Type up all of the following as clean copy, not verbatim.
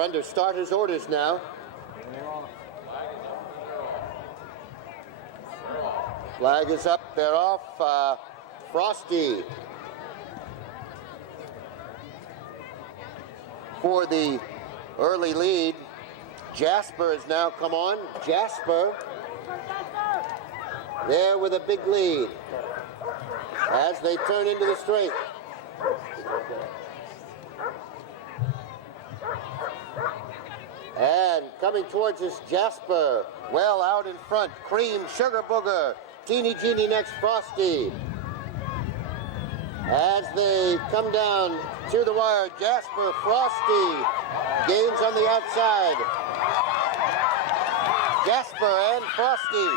Under starters' orders now. Flag is up, they're off. Frosty for the early lead. Jasper has now come on. Jasper there with a big lead as they turn into the straight. And coming towards us, Jasper, well out in front. Cream, Sugar Booger, Teeny Genie next, Frosty. As they come down to the wire, Jasper, Frosty, gains on the outside. Jasper and Frosty.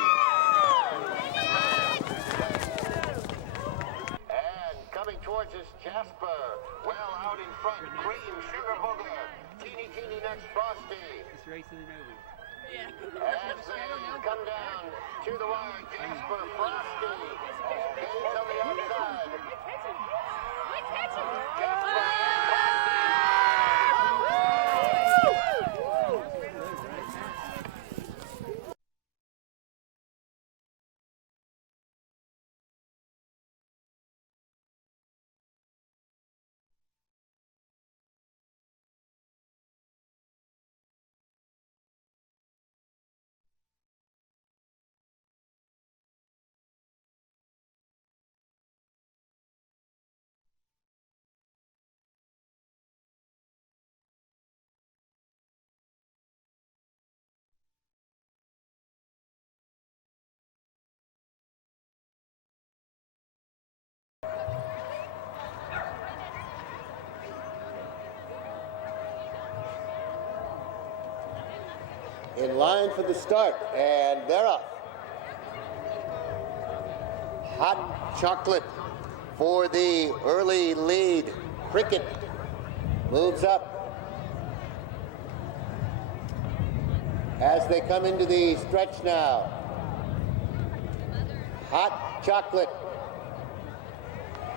And coming towards us, Jasper, well out in front. Cream, Sugar Booger, Teeny Genie next, Frosty. This race isn't over. Yeah. As they come down to the wire, Jasper, Frosty, gains on the outside. Jasper and Frosty. In line for the start, and they're up. Hot Chocolate for the early lead. Cricket moves up. As they come into the stretch now. Hot Chocolate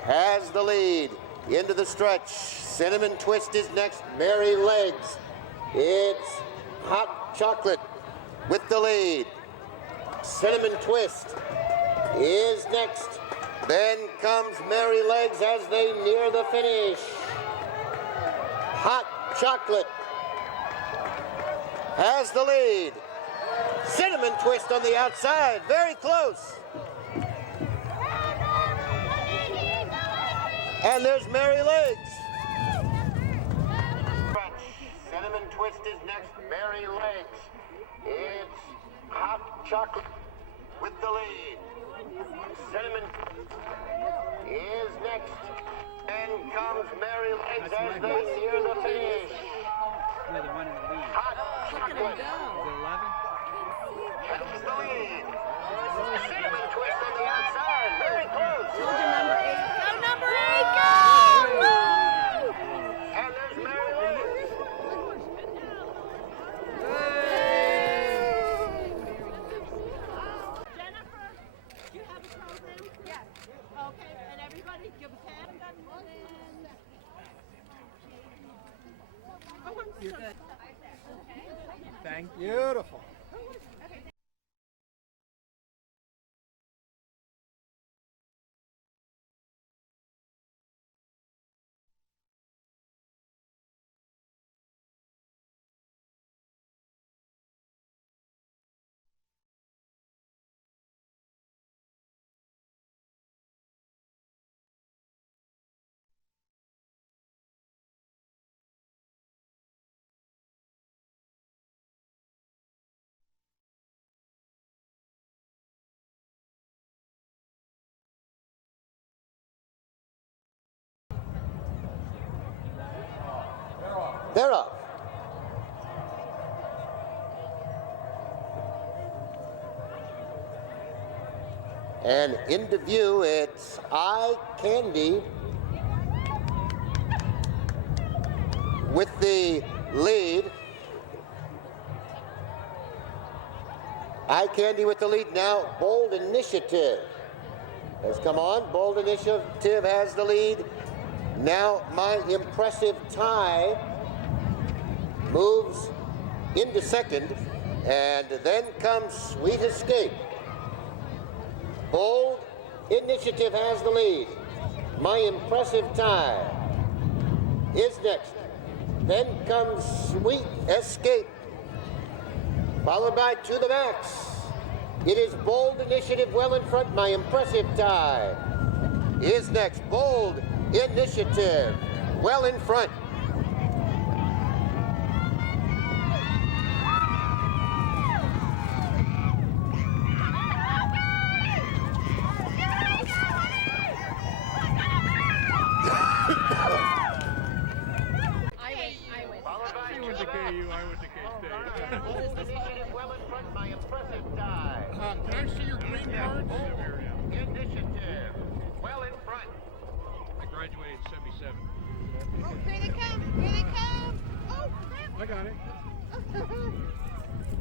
has the lead into the stretch. Cinnamon Twist is next. Merry Legs. It's Hot Chocolate with the lead. Cinnamon Twist is next. Then comes Merry Legs as they near the finish. Hot Chocolate has the lead. Cinnamon Twist on the outside, very close. And there's Merry Legs. Cinnamon Twist is next, Merry Legs. It's Hot Chocolate with the lead. Cinnamon is next. Then comes Merry Legs as they near the finish. No, the one in the lead. Hot Chocolate Is it 11? has the lead. Cinnamon Twist on the outside, very close. Told you number 8. Go number 8, go! And there's Merry Legs. Jennifer, do you have a program? Yes. Okay, and everybody give a hand. You're good. Thank you. Beautiful. They're up. And into view, it's Eye Candy with the lead. Eye Candy with the lead now. Bold Initiative has come on. Bold Initiative has the lead. Now My Impressive Tie moves into second, and then comes Sweet Escape. Bold Initiative has the lead. My Impressive Tie is next. Then comes Sweet Escape, followed by To the Max. It is Bold Initiative well in front. My Impressive Tie is next. Bold Initiative well in front. Can I see your green cards? Initiative well in front. I graduated in 77. Oh, here they come! Here they come! Oh, crap! I got it.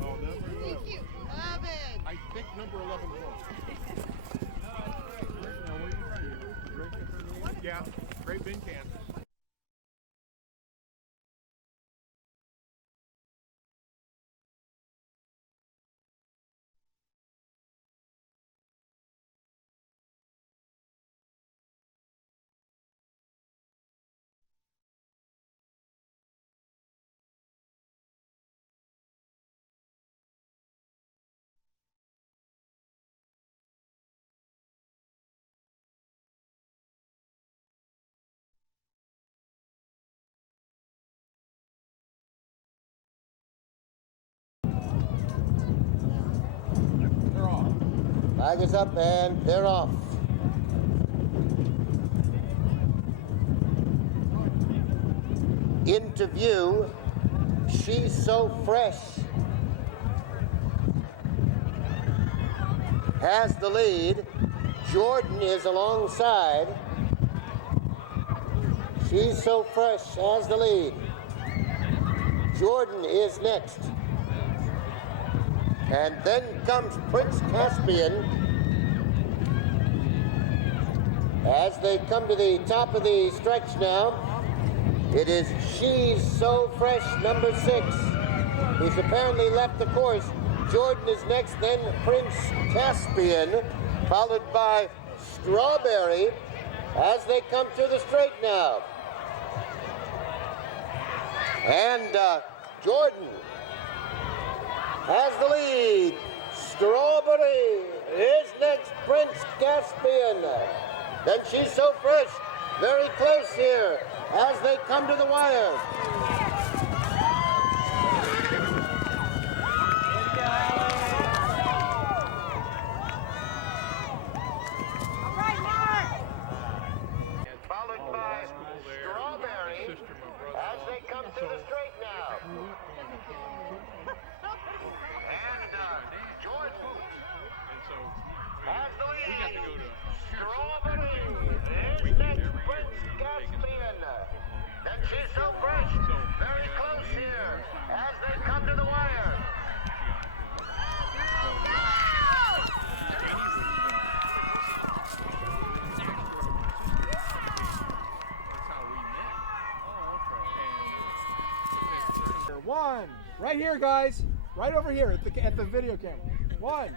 Oh, Thank you. Love it. I think number 11 was. Yeah, Great Bend, Kansas. Flag is up and they're off. Into view, She's So Fresh has the lead. Jordan is alongside. She's So Fresh has the lead. Jordan is next. And then comes Prince Caspian as they come to the top of the stretch now. It is She's So Fresh, number 6, who's apparently left the course. Jordan is next, then Prince Caspian, followed by Strawberry as they come to the straight now. And Jordan has the lead. Strawberry is next. Prince Caspian. Then She's So Fresh, very close here as they come to the wire. Followed by Strawberry as they come to the straight now. And Jordan has the lead. We got to go to Strawberry is next. Prince Caspian. Then She's So Fresh, very close here as they come to the wire. One, right here, guys. Right over here at the video camera. One.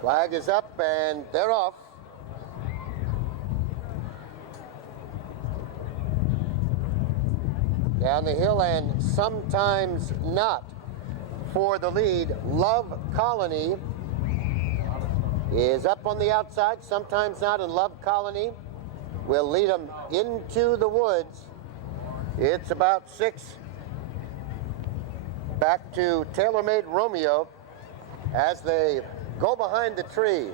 Flag is up and they're off. Down the hill and Sometimes Not for the lead. Love Colony is up on the outside. Sometimes Not and Love Colony will lead them into the woods. It's about 6 back to Tailor-Made Romeo as they go behind the trees.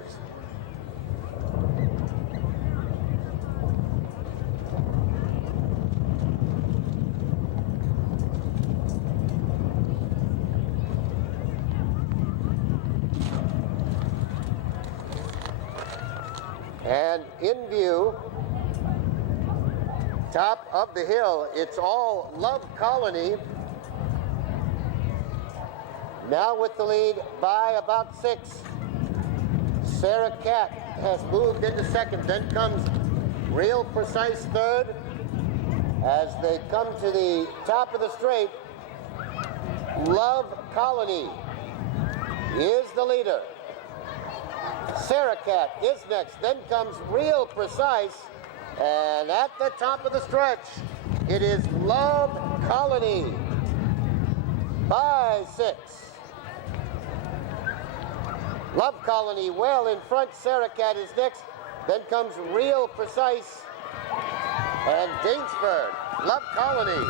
And in view, top of the hill, it's all Love Colony. Now with the lead by about 6. Sarah Cat has moved into second. Then comes Real Precise third. As they come to the top of the straight, Love Colony is the leader. Sarah Cat is next. Then comes Real Precise. And at the top of the stretch, it is Love Colony by 6. Love Colony well in front. Sarah Cat is next. Then comes Real Precise and Dingsford. Love Colony.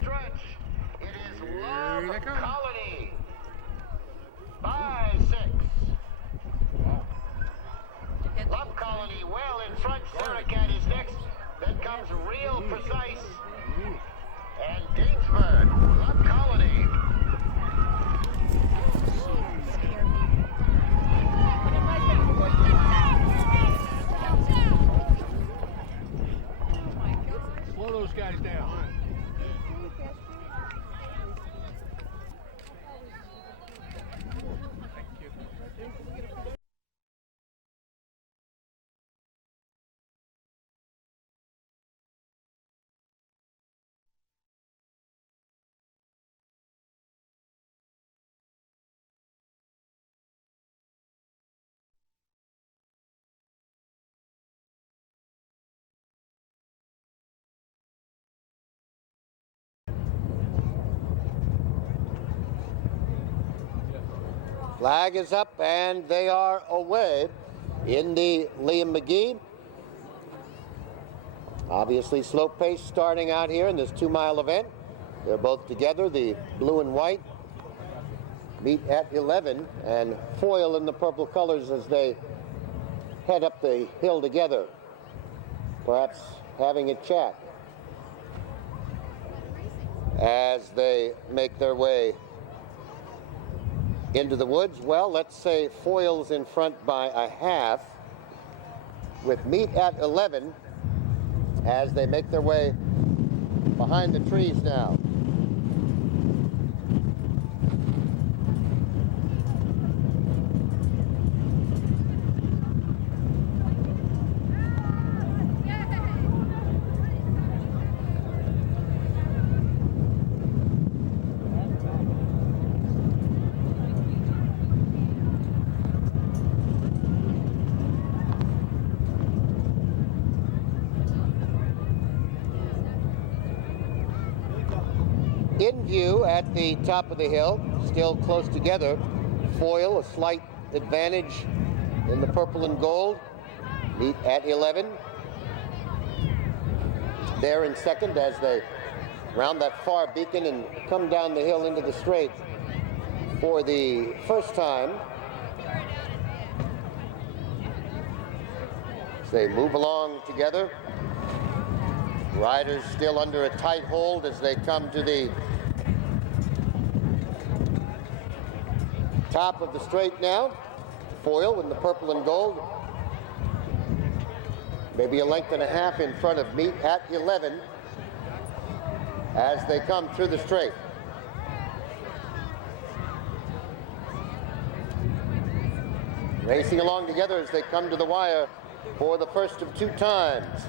Stretch. It is Love Colony by 6. Love Colony well in front. Sarah Cat is next. Then comes Real Precise and Dingsford. Love Colony. Slow those guys down. Flag is up and they are away in the Liam Magee. Obviously slow pace starting out here in this 2-mile event. They're both together, the blue and white meet at 11 and foil in the purple colors as they head up the hill together, perhaps having a chat as they make their way into the woods. Well, let's say foils in front by a half with meet at 11 as they make their way behind the trees now. In view at the top of the hill, still close together, foil, a slight advantage in the purple and gold, meet at 11. They're in second as they round that far beacon and come down the hill into the straight for the first time. As they move along together, riders still under a tight hold as they come to the top of the straight now. Foil in the purple and gold. Maybe a length and a half in front of meet at 11 as they come through the straight. Racing along together as they come to the wire for the first of 2 times.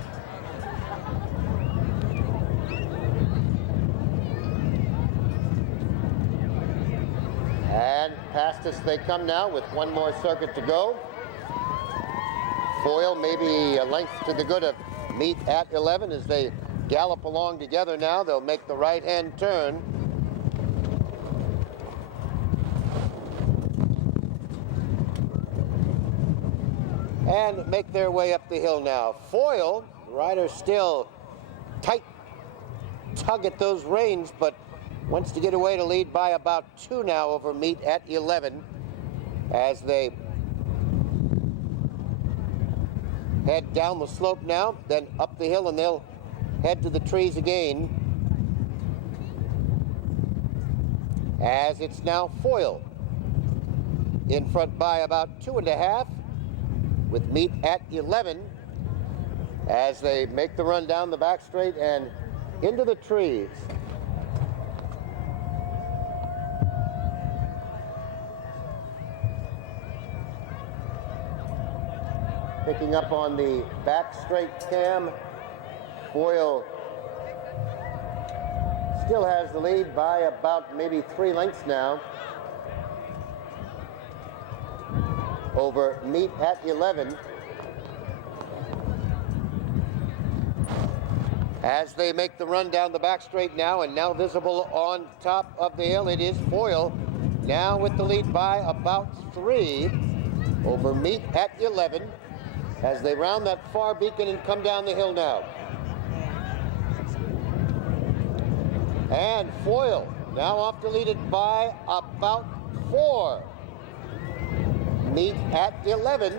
And past us they come now with one more circuit to go. Foil maybe a length to the good of meet at 11 as they gallop along together now. They'll make the right-hand turn. And make their way up the hill now. Foil, rider still tight tug at those reins, but wants to get away to lead by about 2 now over meet at 11 as they head down the slope now, then up the hill, and they'll head to the trees again. As it's now Foyle in front by about 2.5, with Meet at 11, as they make the run down the back straight and into the trees. Picking up on the back straight cam, Foyle still has the lead by about maybe 3 lengths now over Meet at 11. As they make the run down the back straight now, and now visible on top of the hill, it is Foyle now with the lead by about 3 over Meet at 11 as they round that far beacon and come down the hill now. And Foyle now off to lead it by about 4. Meet at 11,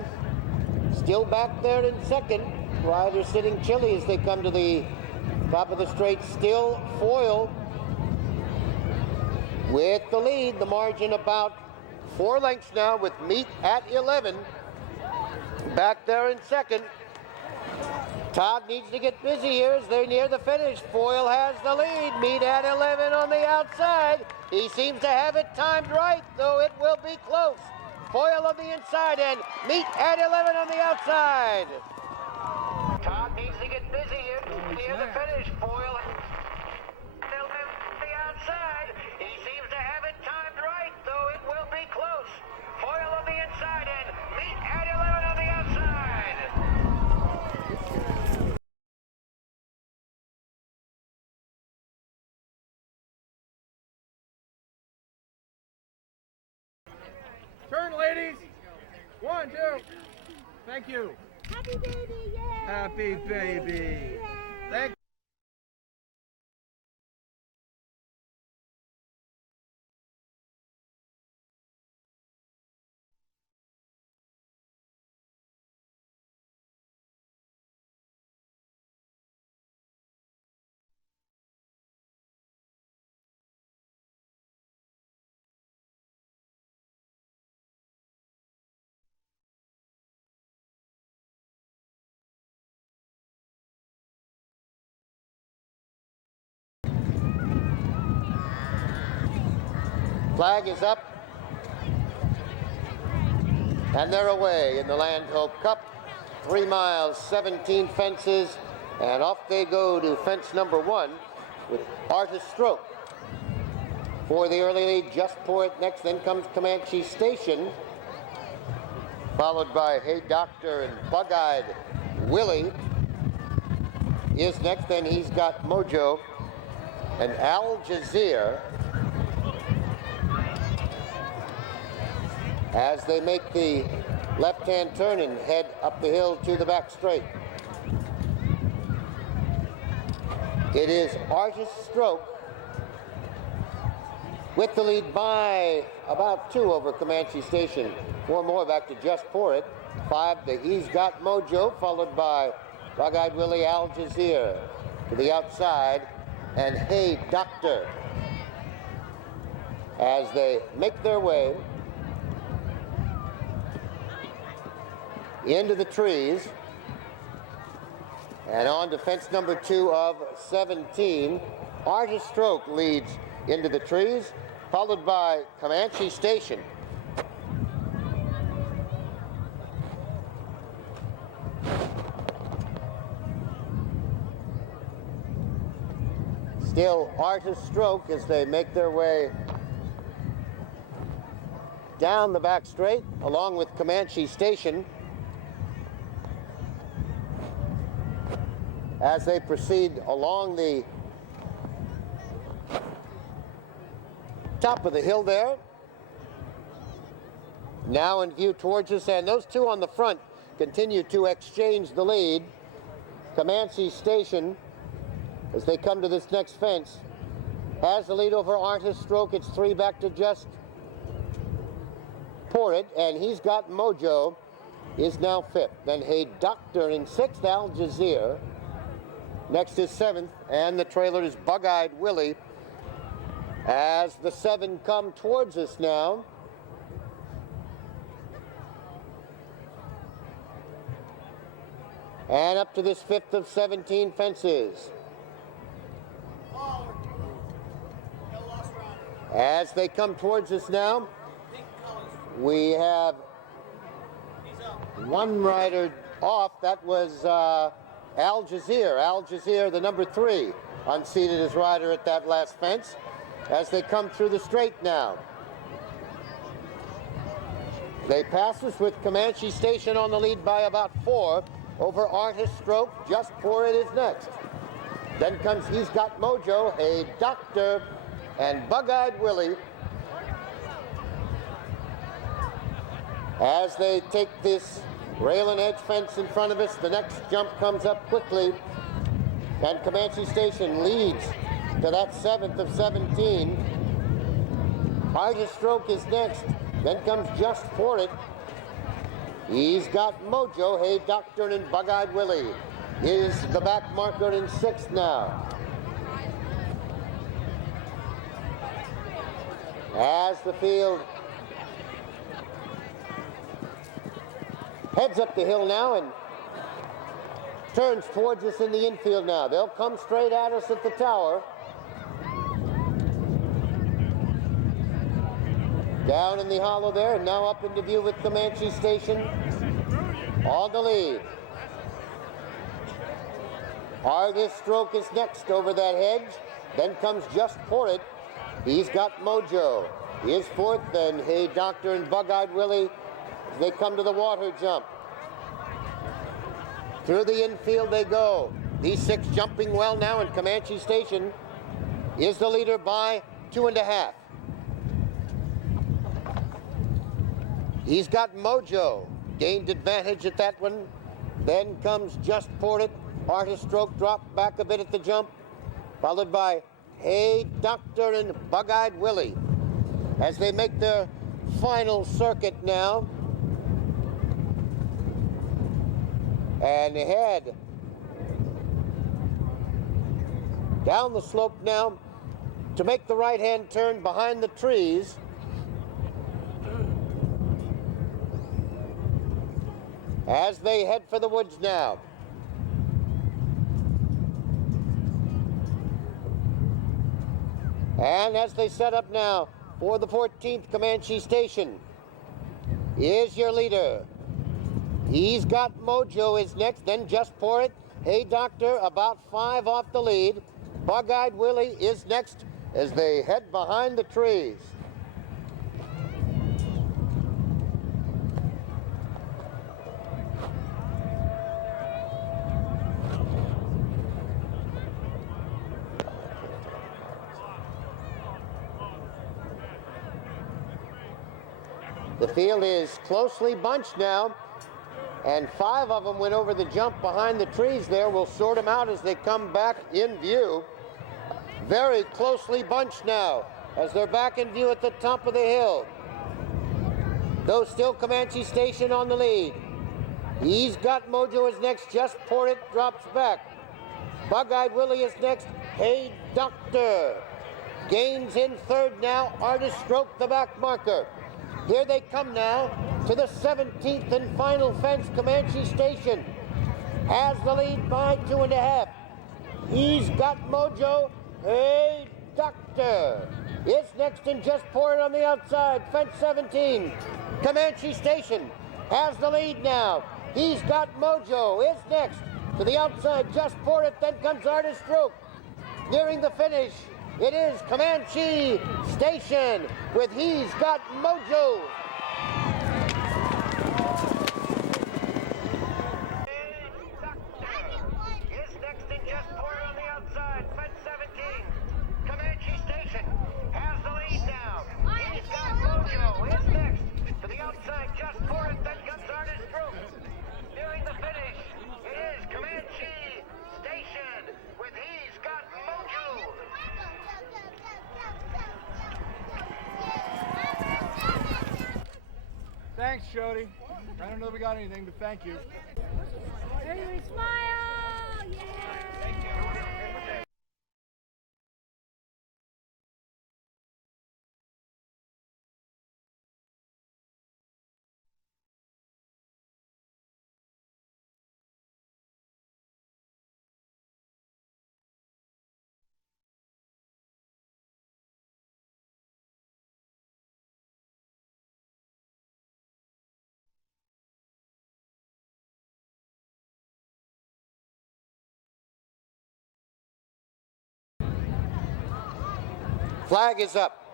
still back there in second. Riders sitting chilly as they come to the top of the straight. Still Foyle with the lead. The margin about 4 lengths now with Meet at 11 back there in second. Todd needs to get busy here as they're near the finish. Foyle has the lead. Meet at 11 on the outside. He seems to have it timed right, though it will be close. Foyle on the inside and Meet at 11 on the outside. Todd needs to get busy here near the finish. Foyle at 11 on the outside. He seems to have it timed right, though it will be close. Foyle on the inside and Meet at 11 on the outside. Turn, ladies. 1, 2. Thank you. Happy baby, yay! Happy baby. Thank Flag is up, and they're away in the Landhope Cup. 3 miles, 17 fences, and off they go to fence number 1 with Artist Stroke. For the early lead, Just Pour It next, then comes Comanche Station, followed by Hey Doctor and Bug-Eyed Willie is next, then he's got Mojo and Al Jazeera as they make the left-hand turn and head up the hill to the back straight. It is Artist Stroke with the lead by about 2 over Comanche Station. 4 more back to Just Pour It. 5 to He's Got Mojo, followed by Bug-Eyed Willie, Al Jazeera to the outside, and Hey Doctor as they make their way into the trees and on to fence number 2 of 17. Artist Stroke leads into the trees, followed by Comanche Station. Still Artist Stroke as they make their way down the back straight along with Comanche Station as they proceed along the top of the hill there. Now in view towards us, and those 2 on the front continue to exchange the lead. Comanche Station, as they come to this next fence, has the lead over Artist Stroke. It's 3 back to Just Pour It, and He's Got Mojo is now 5th. Then Hey Doctor in 6th, Al Jazeera. Next is 7th, and the trailer is Bug-Eyed Willie. As the 7 come towards us now. And up to this 5th of 17 fences. As they come towards us now, we have one rider off. That was Al Jazeera. Al Jazeera, the number 3, unseated as rider at that last fence. As they come through the straight now. They pass us with Comanche Station on the lead by about 4 over Artist Stroke. Just For It is next. Then comes He's Got Mojo, Hey Doctor, and Bug-Eyed Willie. As they take this rail and edge fence in front of us, the next jump comes up quickly, and Comanche Station leads to that 7th of 17. Artist Stroke is next. Then comes Just For It. He's Got Mojo, Hey Doctor, and Bug-Eyed Willie is the back marker in 6th now. As the field heads up the hill now and turns towards us in the infield now. They'll come straight at us at the tower. Down in the hollow there, and now up into view with Comanche Station on the lead. Artist Stroke is next over that hedge. Then comes Just For It. He's Got Mojo. He is 4th, and Hey Doctor and Bug-Eyed Willie as they come to the water jump. Through the infield they go. These 6 jumping well now, and Comanche Station is the leader by 2.5. He's Got Mojo. Gained advantage at that one. Then comes Just For It. Artist Stroke dropped back a bit at the jump. Followed by Hey Doctor and Bug-Eyed Willie as they make their final circuit now. And head down the slope now to make the right-hand turn behind the trees. As they head for the woods now. And as they set up now for the 14th Comanche Station is your leader. He's Got Mojo is next, then Just For It. Hey Doctor, about 5 off the lead. Bug-Eyed Willie is next as they head behind the trees. The field is closely bunched now, and 5 of them went over the jump behind the trees there. We'll sort them out as they come back in view. Very closely bunched now as they're back in view at the top of the hill. Though still Comanche Station on the lead. He's Got Mojo is next. Just For It drops back. Bug-Eyed Willie is next. Hey Doctor gains in 3rd now. Artist Stroke the back marker. Here they come now to the 17th and final fence. Comanche Station has the lead by 2.5. He's Got Mojo. Hey Doctor is next, and Just For It on the outside. Fence 17. Comanche Station has the lead now. He's Got Mojo is next. To the outside, Just For It. Then comes Artist Stroke. Nearing the finish, it is Comanche Station with He's Got Mojo. Is next and Just For It on the outside. Fence 17. Comanche Station has the lead now. He's Got Mojo is next. To the outside, Just For It. Then comes Artist Stroke. Nearing the finish, it is Comanche Station with He's Got Mojo. Thanks, Jody. I don't know if we got anything, but thank you. Everybody smile! Yay! Flag is up.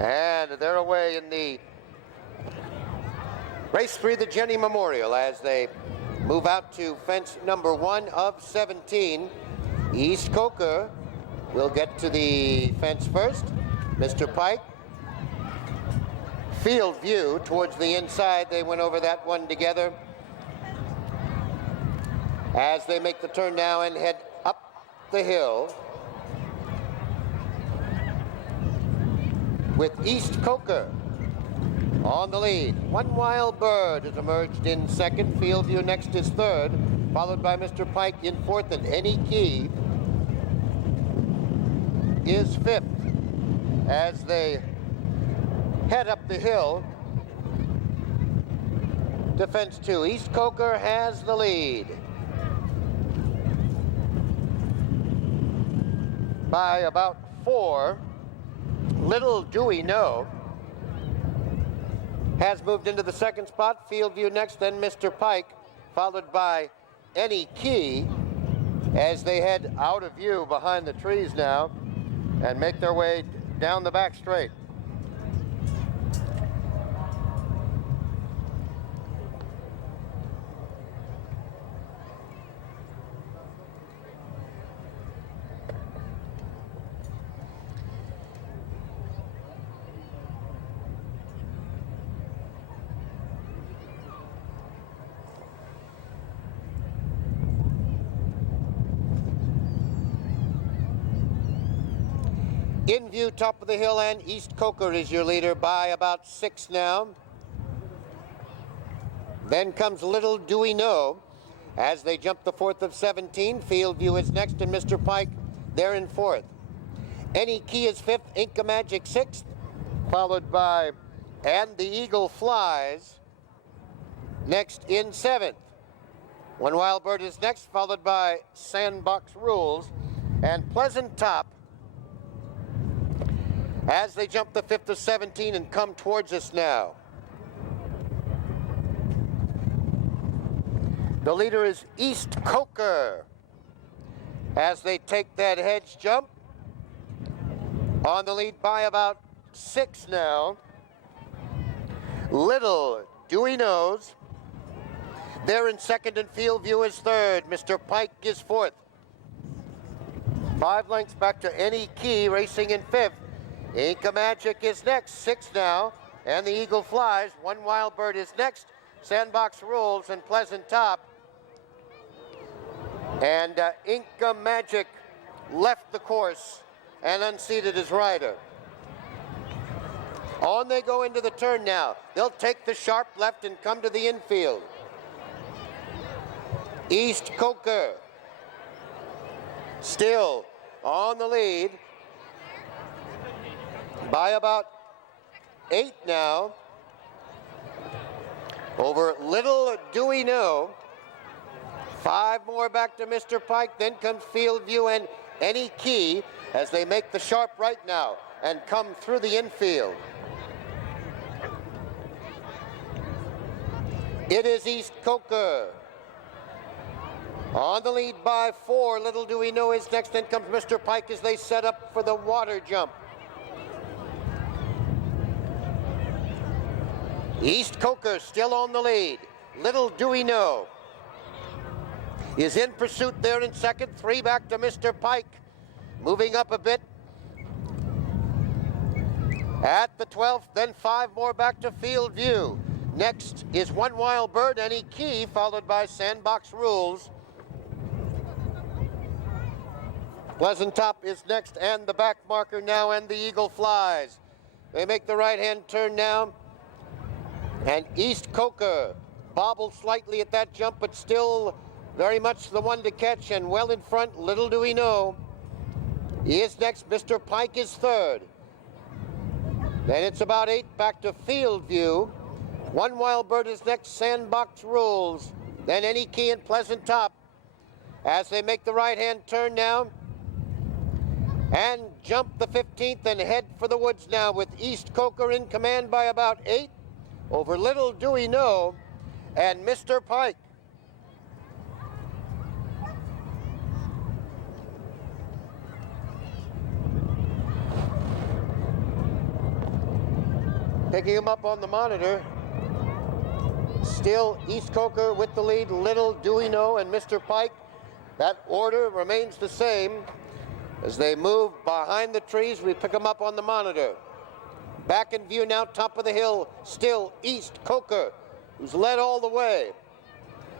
And they're away in the race for the Jenney Memorial as they move out to fence number 1 of 17. East Coker will get to the fence first. Mr. Pike. Field View towards the inside. They went over that one together. As they make the turn now and head up the hill with East Coker on the lead. One Wild Bird has emerged in second. Field View next is third, followed by Mr. Pike in fourth, and Any Key is fifth as they head up the hill to fence 2. East Coker has the lead by about 4. Little Do We Know has moved into the second spot. Field View next, then Mr. Pike, followed by Any Key as they head out of view behind the trees now and make their way down the back straight. In view, top of the hill, and East Coker is your leader by about 6 now. Then comes Little Do We Know as they jump the 4th of 17. Field View is next, and Mr. Pike, they're in 4th. Any Key is 5th, Inca Magic 6th, followed by And the Eagle Flies next in 7th. One Wild Bird is next, followed by Sandbox Rules and Pleasant Top as they jump the 5th of 17 and come towards us now. The leader is East Coker as they take that hedge jump. On the lead by about 6 now. Little Do We Knows. They're in second, and Field View is third. Mr. Pike is 4th. 5 lengths back to Any Key, racing in 5th. Inca Magic is next, 6 now, and the Eagle Flies. One Wild Bird is next, Sandbox Rules and Pleasant Top. And Inca Magic left the course and unseated his rider. On they go into the turn now. They'll take the sharp left and come to the infield. East Coker still on the lead by about 8 now over Little Do We Know. 5 more back to Mr. Pike. Then comes Field View and Any Key as they make the sharp right now and come through the infield. It is East Coker on the lead by 4. Little Do We Know is next. Then comes Mr. Pike as they set up for the water jump. East Coker still on the lead. Little Do We Know is in pursuit there in second. 3 back to Mr. Pike. Moving up a bit at the 12th, then 5 more back to Field View. Next is One Wild Bird, Any Key, followed by Sandbox Rules. Pleasant Top is next, and the back marker now, and the Eagle Flies. They make the right-hand turn now. And East Coker bobbled slightly at that jump, but still very much the one to catch and well in front. Little do we know. He is next. Mr. Pike is third. Then it's about 8 back to Field View. One Wild Bird is next. Sandbox Rules. Then Any Key and Pleasant Top. As they make the right-hand turn now and jump the 15th and head for the woods now with East Coker in command by about 8 over Little Do We Know and Mr. Pike. Picking him up on the monitor. Still East Coker with the lead, Little Do We Know and Mr. Pike. That order remains the same. As they move behind the trees, we pick them up on the monitor. Back in view now, top of the hill, still East Coker, who's led all the way.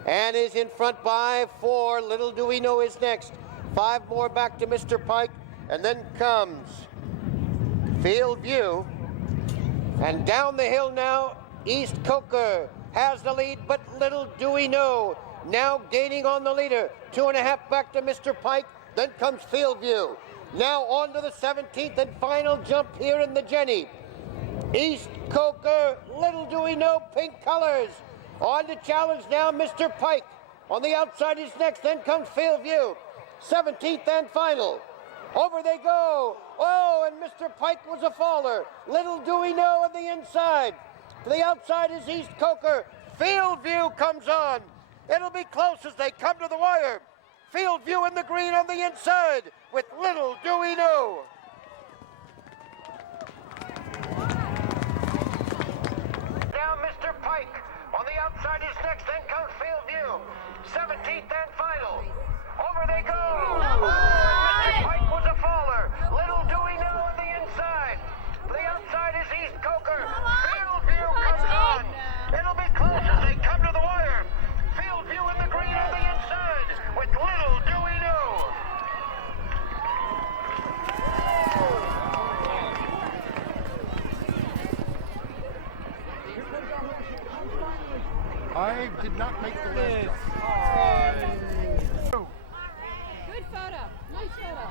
And is in front by 4. Little Do We Know is next. 5 more back to Mr. Pike. And then comes Field View. And down the hill now, East Coker has the lead, but Little Do We Know now gaining on the leader. 2.5 back to Mr. Pike. Then comes Field View. Now on to the 17th and final jump here in the Jenney. East Coker, Little Do We Know, pink colors. On to challenge now, Mr. Pike. On the outside is next. Then comes Field View. 17th and final. Over they go. Oh, and Mr. Pike was a faller. Little Do We Know on the inside. To the outside is East Coker. Field View comes on. It'll be close as they come to the wire. Field View in the green on the inside with Little Do We Know. Now Mr. Pike. On the outside is next, then comes Field View. 17th and final. Over they go. Mr. Pike was a faller. Little Do We Know on the inside. To the outside is East Coker. Field View comes on. It'll be close as they come to the wire. Field View in the green on the inside with Little Do We Know. I did not make the list. Good photo. Nice photo.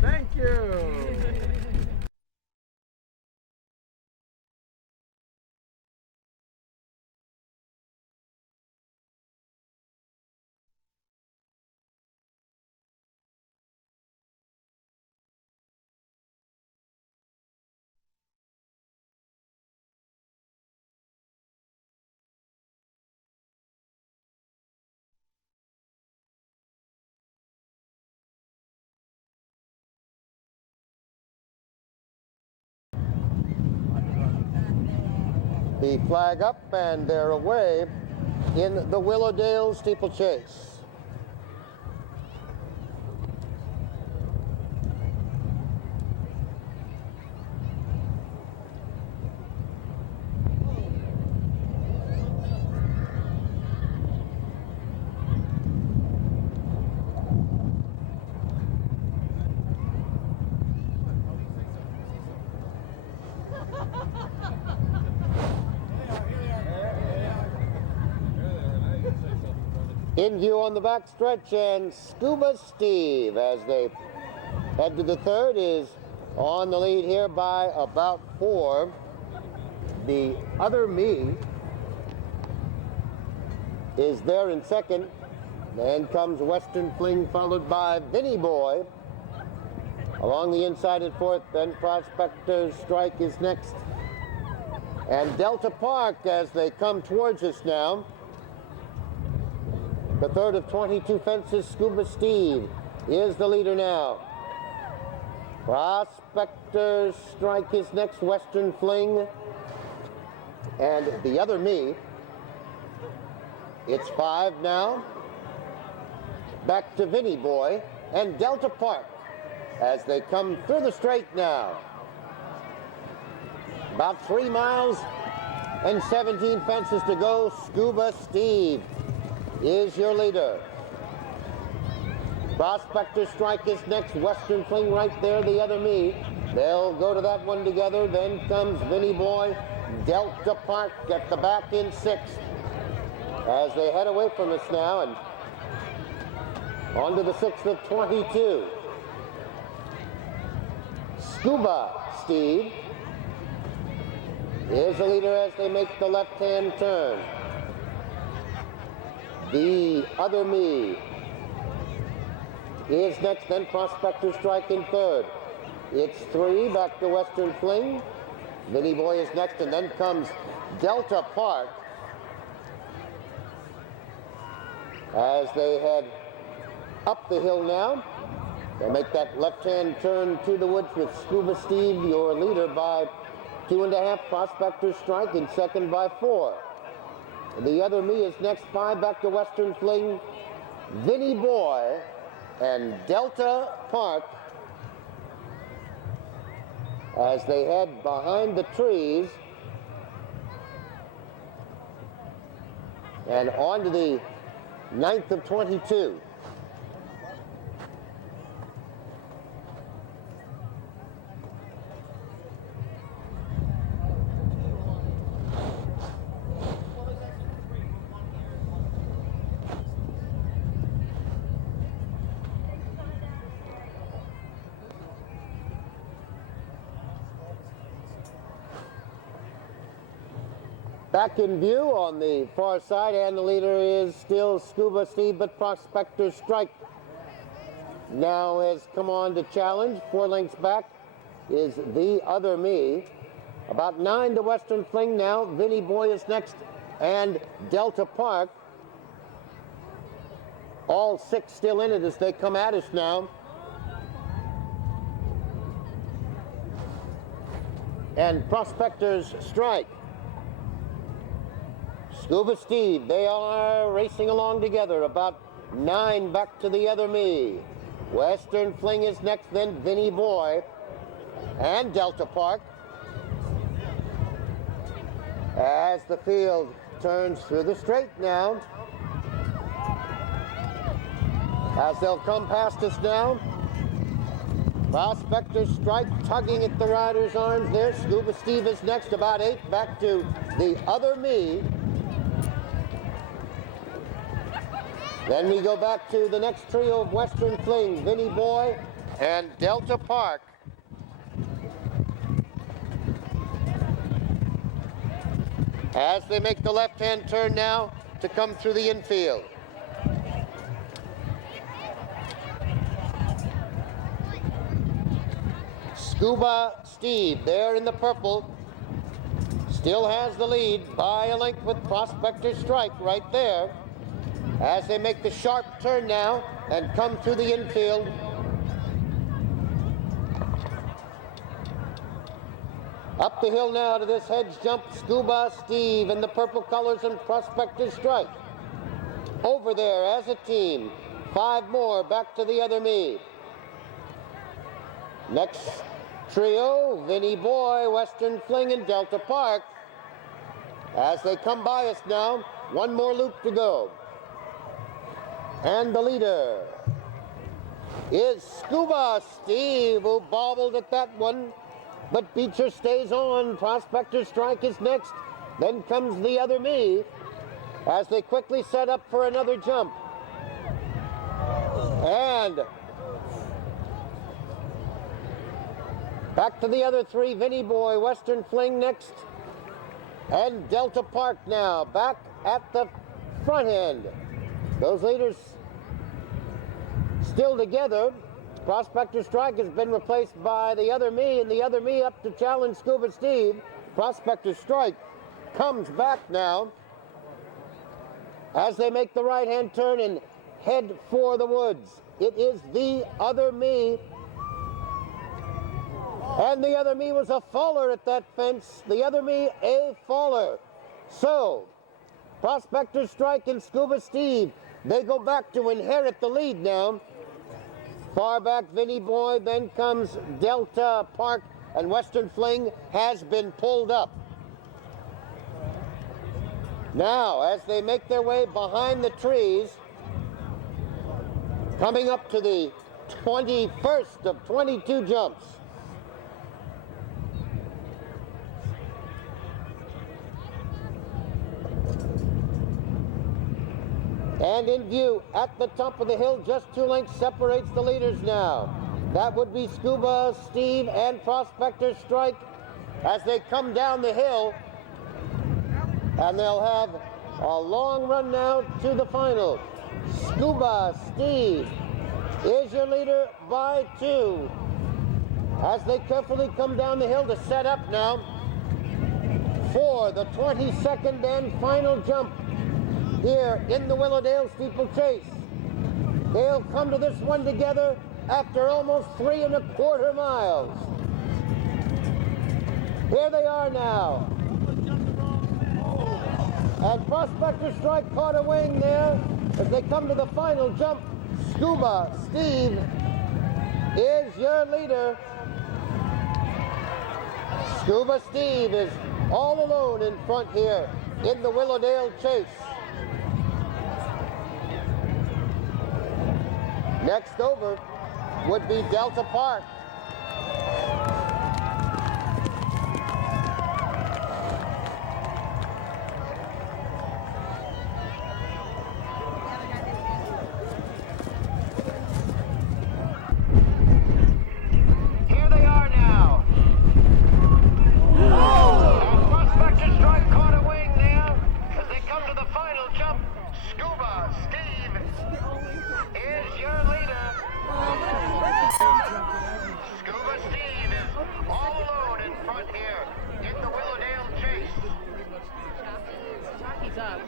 Thank you. The flag up and they're away in the Willowdale Steeplechase. In view on the back stretch and Scuba Steve as they head to the third is on the lead here by about 4. The Other Me is there in second. Then comes Western Fling followed by Vinny Boy. Along the inside at fourth, then Prospector's Strike is next. And Delta Park as they come towards us now. The third of 22 fences, Scuba Steve, is the leader now. Prospector's Strike is next, Western Fling. And The Other Me. It's 5 now. Back to Vinny Boy and Delta Park as they come through the straight now. About 3 miles and 17 fences to go. Scuba Steve is your leader. Prospector Strike is next. Western Fling right there. The Other Me. They'll go to that one together. Then comes Vinny Boy, Delta Park at the back in sixth. As they head away from us now and on to the sixth of 22. Scuba Steve is the leader as they make the left-hand turn. The Other Me is next, then Prospector Strike in third. It's three back to Western Fling. Vinny Boy is next, and then comes Delta Park as they head up the hill now. They'll make that left-hand turn to the woods with Scuba Steve, your leader, by 2.5. Prospector Strike in second by 4. The Other Me is next, 5 back to Western Fling. Vinny Boy and Delta Park as they head behind the trees and on to the 9th of 22. Back in view on the far side, and the leader is still Scuba Steve, but Prospector Strike now has come on to challenge. 4 lengths back is The Other Me. About 9 to Western Fling now. Vinny Boy is next, and Delta Park. All 6 still in it as they come at us now. And Prospector's Strike. Scuba Steve, they are racing along together. About 9 back to The Other Me. Western Fling is next, then Vinny Boy and Delta Park. As the field turns through the straight now. As they'll come past us now. Prospector Strike tugging at the rider's arms there. Scuba Steve is next, about 8 back to The Other Me. Then we go back to the next trio of Western Fling, Vinny Boy and Delta Park. As they make the left-hand turn now to come through the infield. Scuba Steve, there in the purple, still has the lead by a length with Prospector Strike right there. As they make the sharp turn now and come through the infield. Up the hill now to this hedge jump, Scuba Steve in the purple colors and Prospector Strike. Over there as a team, 5 more back to The Other Me. Next trio, Vinny Boy, Western Fling and Delta Park. As they come by us now, 1 more loop to go. And the leader is Scuba Steve, who bobbled at that one, but Beecher stays on. Prospector Strike is next. Then comes The Other Me as they quickly set up for another jump. And back to the other 3, Vinny Boy, Western Fling next, and Delta Park now back at the front end. Those leaders still together. Prospector Strike has been replaced by The Other Me, and The Other Me up to challenge Scuba Steve. Prospector Strike comes back now as they make the right-hand turn and head for the woods. It is The Other Me. And The Other Me was a faller at that fence. The Other Me, a faller. So, Prospector Strike and Scuba Steve, they go back to inherit the lead now. Far back, Vinny Boy, then comes Delta Park, and Western Fling has been pulled up. Now, as they make their way behind the trees, coming up to the 21st of 22 jumps, And in view at the top of the hill, just 2 lengths separates the leaders now. That would be Scuba Steve and Prospector Strike as they come down the hill. And they'll have a long run now to the final. Scuba Steve is your leader by 2. As they carefully come down the hill to set up now for the 22nd and final jump here in the Willowdale Steeplechase. They'll come to this one together after almost 3 1/4 miles. Here they are now. And Prospector Strike caught a wing there as they come to the final jump. Scuba Steve is your leader. Scuba Steve is all alone in front here in the Willowdale Chase. Next over would be Delta Park. Here they are now. And Prospector Strike caught a wing there as they come to the final jump. Scuba Steve is your leader. Scuba Steve is all alone in front here in the Willowdale Chase. He's up.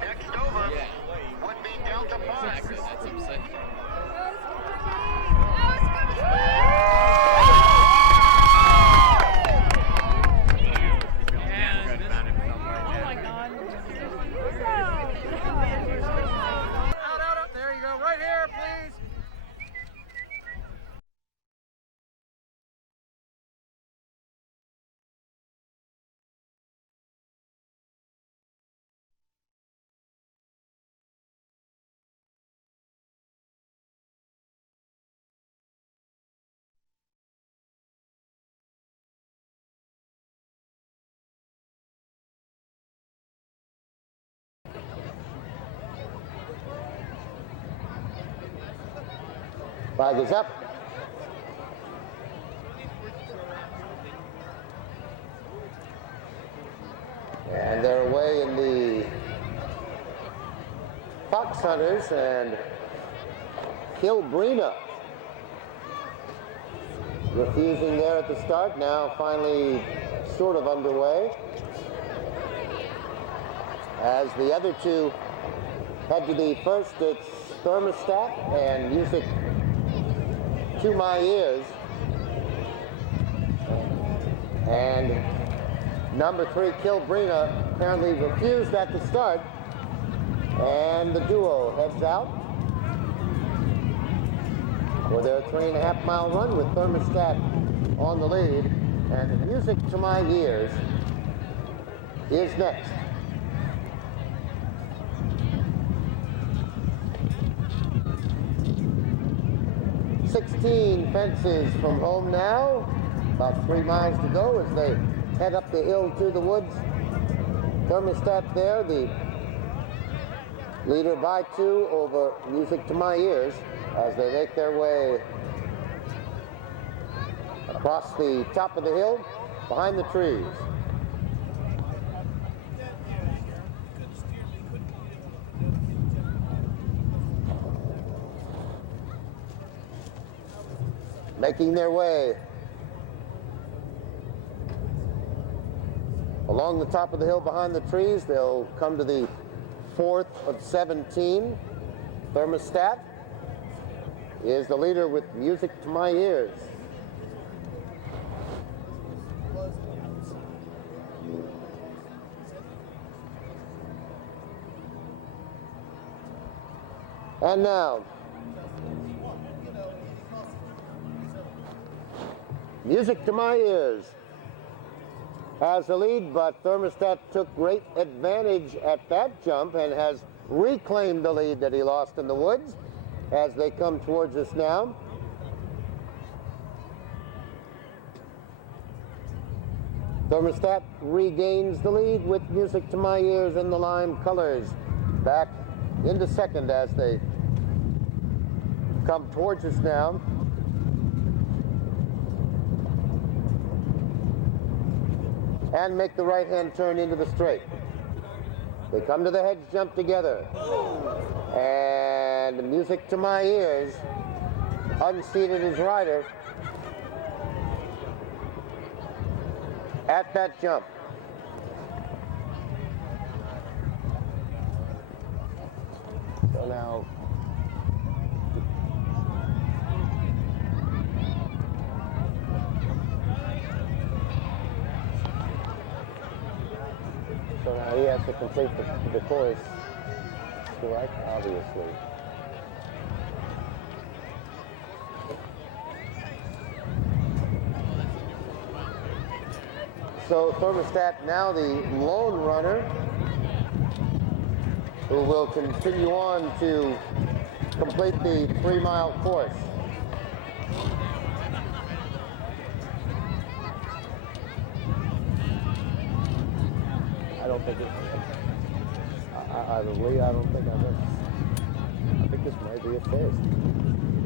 Next over would be Delta Park. That's upsetting. Oh my God. Out. There you go. Right here, please. Flag is up. And they're away in the Foxhunters and Kilbrina. Refusing there at the start, now finally sort of underway. As the other two head to the first, it's Thermostat and Music to My Ears. And number 3, Kilbrina, apparently refused at the start. And the duo heads out for their 3.5 mile run with Thermostat on the lead. And Music to My Ears is next. 16 fences from home now, about 3 miles to go as they head up the hill to the woods. Thermostat there, the leader by 2 over Music to My Ears as they make their way across the top of the hill behind the trees. Making their way along the top of the hill behind the trees. They'll come to the 4th of 17. Thermostat is the leader with Music to My Ears. And now, Music to My Ears has the lead, but Thermostat took great advantage at that jump and has reclaimed the lead that he lost in the woods as they come towards us now. Thermostat regains the lead with Music to My Ears in the lime colors. back into second as they come towards us now. And make the right-hand turn into the straight. They come to the hedge jump together. And music to my ears, unseated his rider at that jump. So now, he has to complete the course, correct? Obviously. So Thermostat now the lone runner who will continue on to complete the 3-mile course. I don't think it's, I don't think I've ever, I think this might be a first.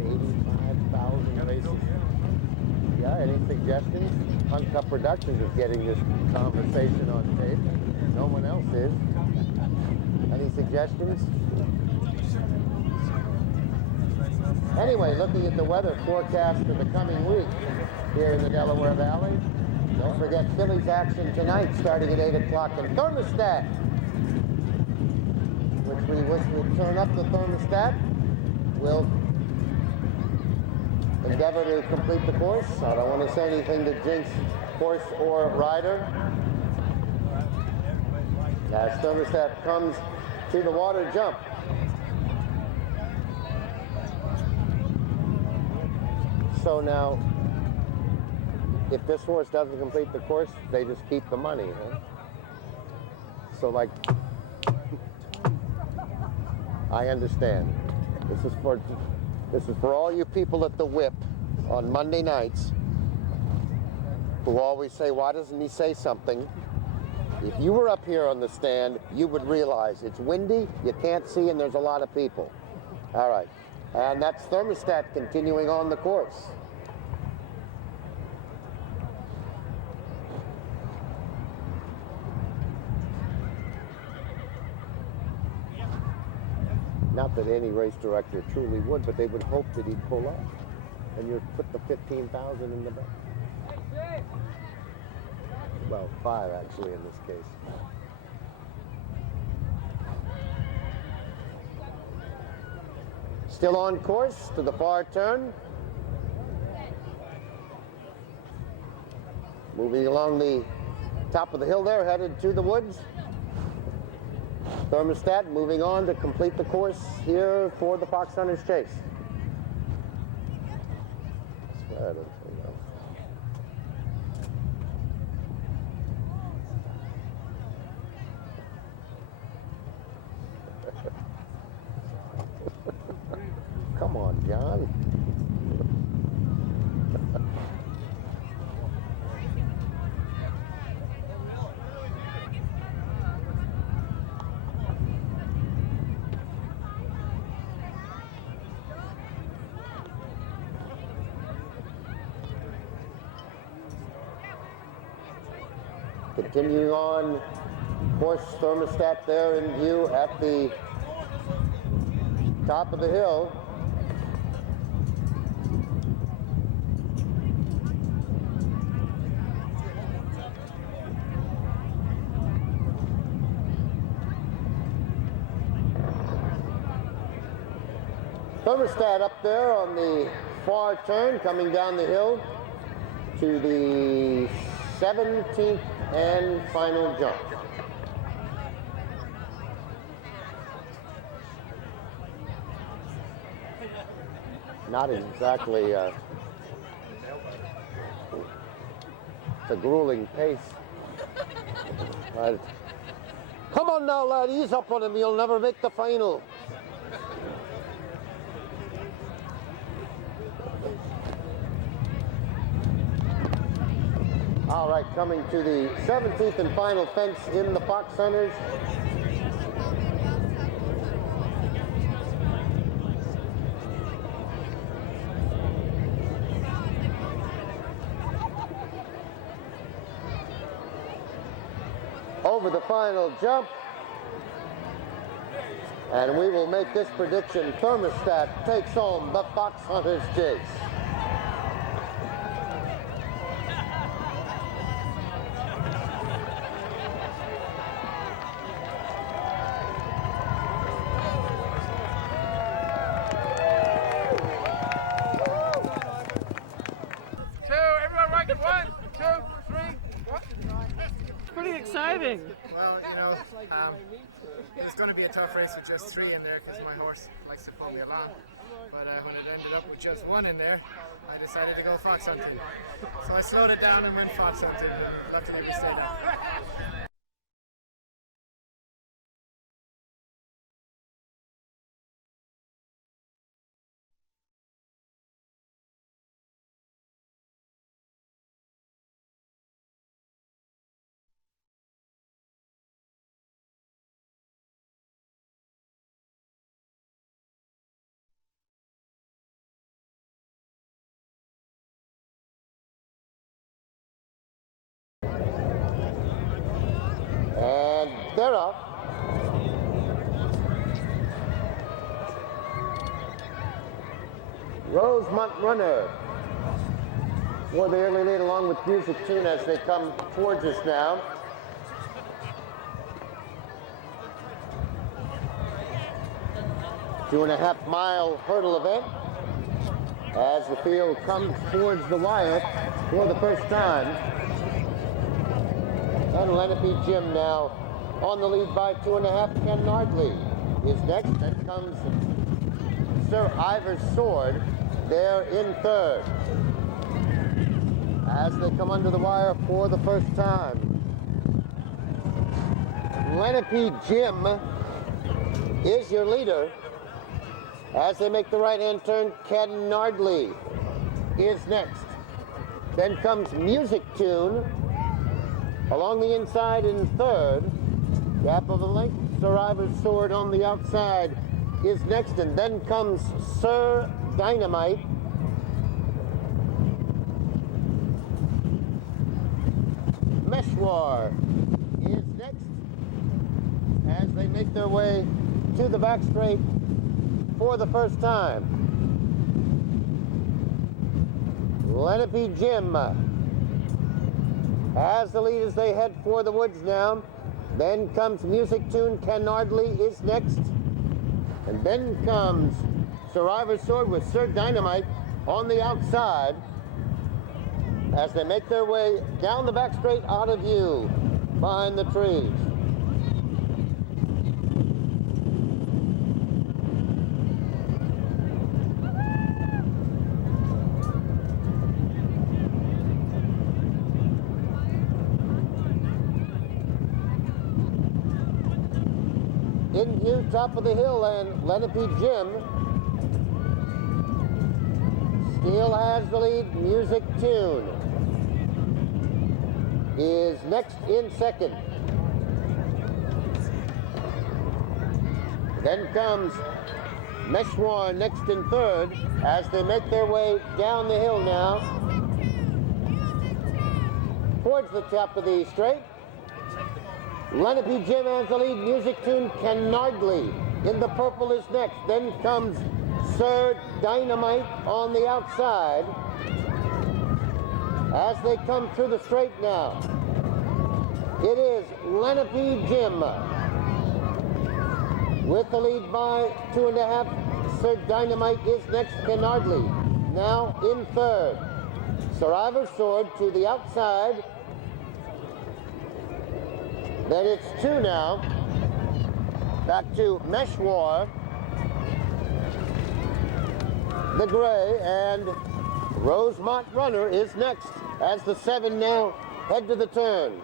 85,000 races. Yeah, any suggestions? Uncut Productions is getting this conversation on tape. No one else is. Any suggestions? Anyway, looking at the weather forecast for the coming week here in the Delaware Valley, don't forget Phillies action tonight starting at 8 o'clock in Thermostat, which we wish would turn up the Thermostat. We'll endeavor to complete the course. I don't want to say anything to jinx horse or rider. As Thermostat comes to the water jump. So now, if this horse doesn't complete the course, they just keep the money, huh? So like, I understand. This is for all you people at the whip on Monday nights who always say, why doesn't he say something? If you were up here on the stand, you would realize it's windy, you can't see, and there's a lot of people. All right, and that's Thermostat continuing on the course. Not that any race director truly would, but they would hope that he'd pull up. And you'd put the 15,000 in the back. Well, 5 actually in this case. Still on course to the far turn. Moving along the top of the hill there, headed to the woods. Thermostat moving on to complete the course here for the Foxhunter's Chase. I swear I don't say no. Come on, John. Continuing on, course Thermostat there in view at the top of the hill. Thermostat up there on the far turn, coming down the hill to the 17th and final jump. Not exactly, it's a grueling pace. Come on now, lad, ease up on him, you'll never make the final. All right, coming to the 17th and final fence in the Foxhunters. over the final jump. And we will make this prediction. Thermostat takes home the Foxhunter's chase. Pretty exciting. Well, you know, it was going to be a tough race with just 3 in there because my horse likes to pull me along. But when it ended up with just 1 in there, I decided to go fox hunting. So I slowed it down and went fox hunting, and luckily we stayed up. And they're off. Rosemont Runner for the early lead along with Music Tune as they come towards us now. Two-and-a-half-mile hurdle event as the field comes towards the wire for the first time. And Landhope Jim now on the lead by 2.5. Ken Nardley is next. Then comes Sir Ivor's Sword there in third. As they come under the wire for the first time. Landhope Jim is your leader. As they make the right-hand turn, Ken Nardley is next. Then comes Music Tune along the inside in third. Gap of a length. Sir Ivor's Sword on the outside is next. And then comes Sir Dynamite. Meshwar is next as they make their way to the back straight for the first time. Landhope Jim has the lead as they head for the woods now. Then comes Music Tune. Ken Nardley is next. And then comes Sir Ivor's Sword with Sir Dynamite on the outside as they make their way down the back straight out of view behind the trees. In view, top of the hill, and Landhope Jim still has the lead. Music Tune is next in second. Then comes Meshwar next in third as they make their way down the hill now towards the top of the straight. Landhope Jim has the lead. Music Tune. Ken Nardley in the purple is next. Then comes Sir Dynamite on the outside as they come through the straight now. It is Landhope Jim with the lead by 2.5. Sir Dynamite is next. Ken Nardley now in third. Sir Ivor's Sword to the outside. Then it's 2 now. Back to Meshwar, the gray, and Rosemont Runner is next as the 7 now head to the turn.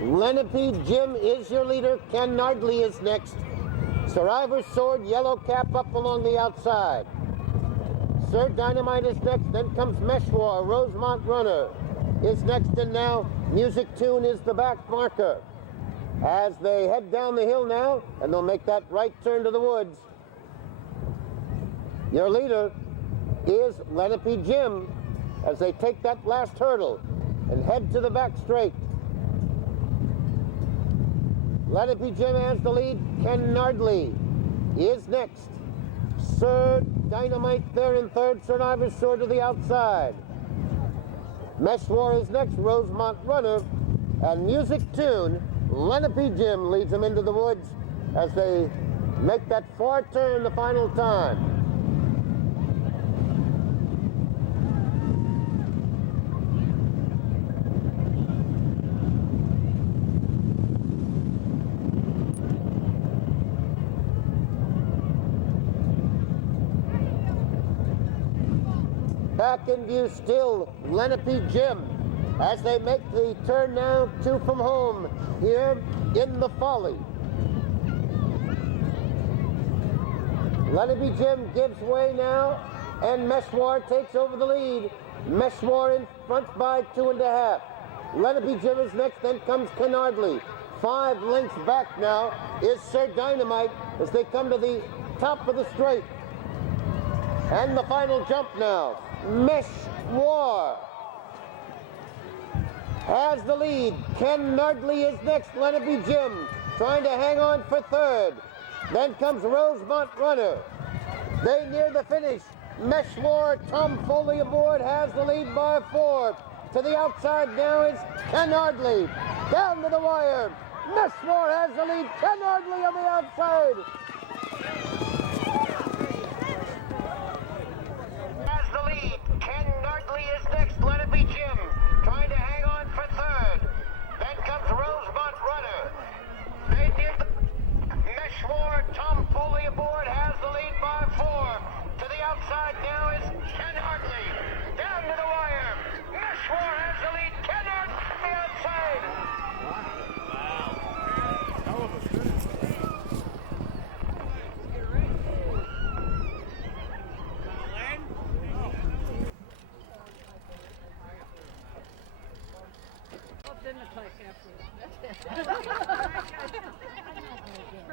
Landhope Jim is your leader. Ken Nardley is next. Sir Ivor's Sword, yellow cap up along the outside. Sir Dynamite is next. Then comes Meshwar. Rosemont Runner is next, and now Music Tune is the back marker as they head down the hill now, and they'll make that right turn to the woods. Your leader is Landhope Jim as they take that last hurdle and head to the back straight. Let It Be Jim has the lead. Ken Nardley is next. Sir Dynamite there in third. Sir Ivor's Sword to the outside. Mesh War is next. Rosemont Runner. And Music Tune, Let It Be Jim leads them into the woods as they make that far turn the final time. Back in view still, Lenape Jim, as they make the turn now to from home here in the Folly. Lenape Jim gives way now, and Meshwar takes over the lead. Meshwar in front by 2.5. Lenape Jim is next, then comes Kennardly. 5 lengths back now is Sir Dynamite as they come to the top of the straight. And the final jump now. Mesh War has the lead. Ken Nardley is next. Lenape Jim trying to hang on for third. Then comes Rosemont Runner. They near the finish. Mesh War, Tom Foley aboard, has the lead by 4. To the outside now is Ken Nardley. Down to the wire. Mesh War has the lead. Ken Nardley on the outside. Ken Nardley is next. Let It Be Jim trying to hang on for third. Then comes Rosemont Runner. They near the Mesh War. Tom Foley aboard has the lead by 4. To the outside now is Ken Nardley. Down to the wire. Mesh War has the lead. Ken Nardley on the outside.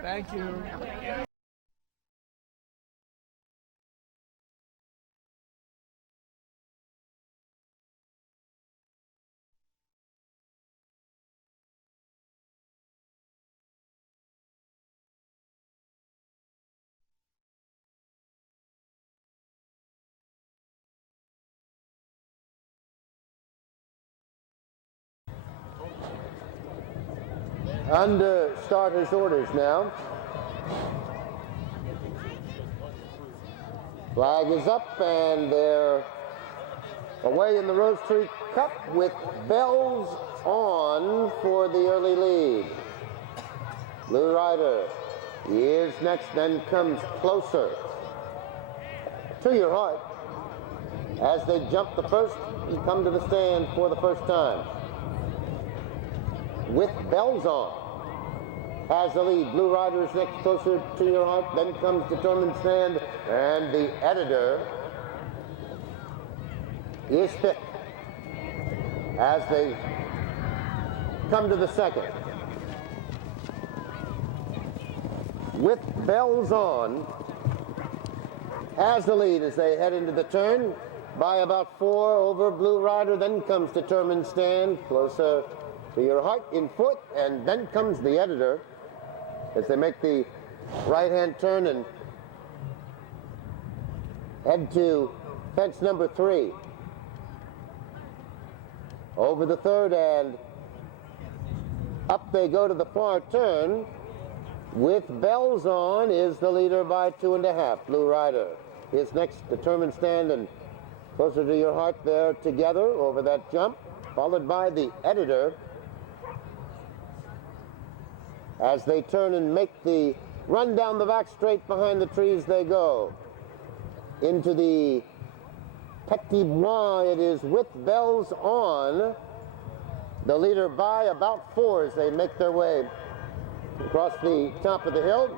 Thank you. Under starters' orders now. Flag is up and they're away in the Rose Tree Cup with bells on for the early lead. Blue Rider is next, then comes Closer to Your Heart. As they jump the first, you come to the stand for the first time. With bells on has the lead. Blue Rider is next, Closer to Your Heart. Then comes Determined Stand, and the editor is fifth as they come to the second. With bells on has the lead as they head into the turn by about 4 over Blue Rider. Then comes Determined Stand, Closer to Your Heart in foot, and then comes the editor as they make the right-hand turn and head to fence number 3. Over the third, and up they go to the far turn. With bells on is the leader by 2.5. Blue Rider is next. Determined Stand and Closer to Your Heart there together over that jump, followed by the editor as they turn and make the run down the back straight. Behind the trees they go. Into the Petit Bois, it is with bells on. The leader by about 4 as they make their way across the top of the hill.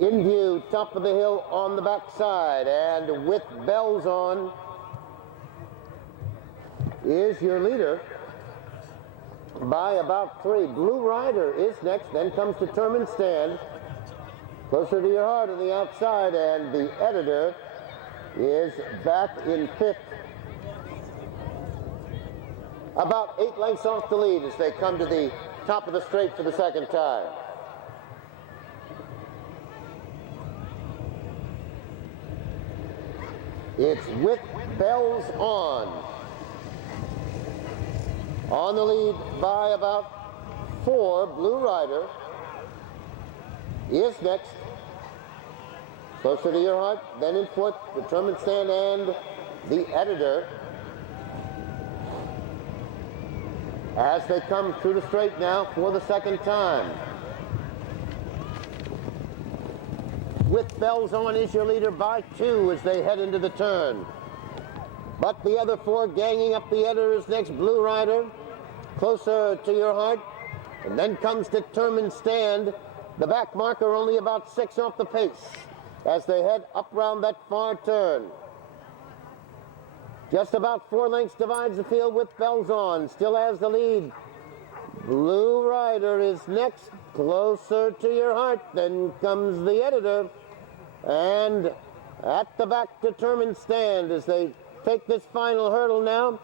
In view, top of the hill on the backside, and with bells on is your leader by about 3. Blue Rider is next, then comes Determined Stand. Closer to Your Heart on the outside, and the Editor is back in 5th. About 8 lengths off the lead as they come to the top of the straight for the second time. It's With Bells On. On the lead by about 4, Blue Rider is next. Closer to Your Heart, then in 4th, Determined Stand and the Editor. As they come through the straight now for the second time. With Bells On is your leader by 2 as they head into the turn. But the other 4 ganging up the Editor is next, Blue Rider, Closer to Your Heart, and then comes Determined Stand. The back marker only about 6 off the pace as they head up round that far turn. Just about 4 lengths divides the field. With Bells On still has the lead. Blue Rider is next, Closer to Your Heart, then comes the Editor, and at the back Determined Stand as they take this final hurdle now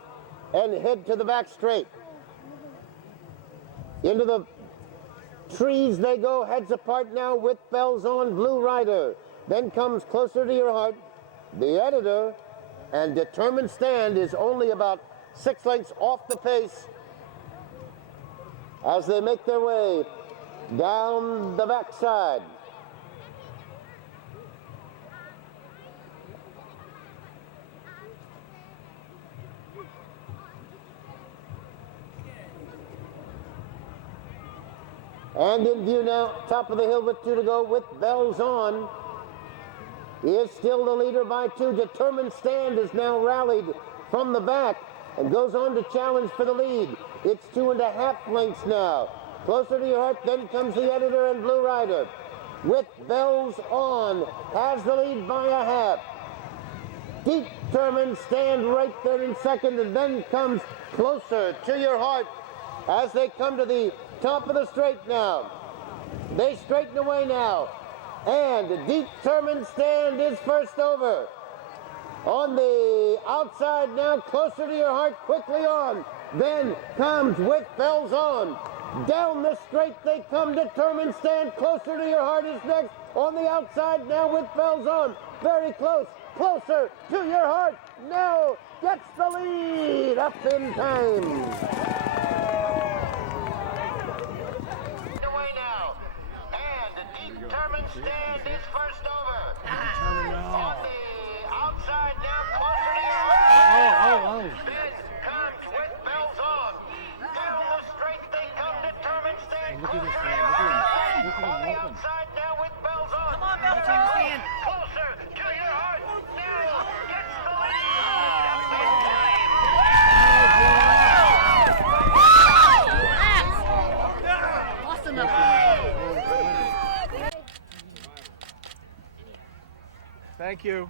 and head to the back straight. Into the trees they go, heads apart now. With Bells On, Blue Rider, then comes Closer to Your Heart, the Editor, and Determined Stand is only about 6 lengths off the pace as they make their way down the backside. And in view now, top of the hill with 2 to go. With Bells On is still the leader by 2. Determined Stand is now rallied from the back and goes on to challenge for the lead. It's 2.5 lengths now. Closer to Your Heart, then comes the Editor and Blue Rider. With Bells On has the lead by 1/2. Determined Stand right there in second, and then comes Closer to Your Heart as they come to the top of the straight now. They straighten away now, and Determined Stand is first over. On the outside now, Closer to Your Heart quickly on. Then comes With Bells On. Down the straight they come. Determined Stand, Closer to Your Heart is next. On the outside now, With Bells On. Very close. Closer to Your Heart now gets the lead up in time. Determined Stand is first over. On the outside now, Closer to Your Heart. Then comes With Bells On. Down the straight they come. Determined Stand. Look at this man. Look at him. Look at him. On the outside now, With Bells On. Come on, Bells On. Closer to Your Heart now gets the lead. Up in time. Awesome up there. Thank you.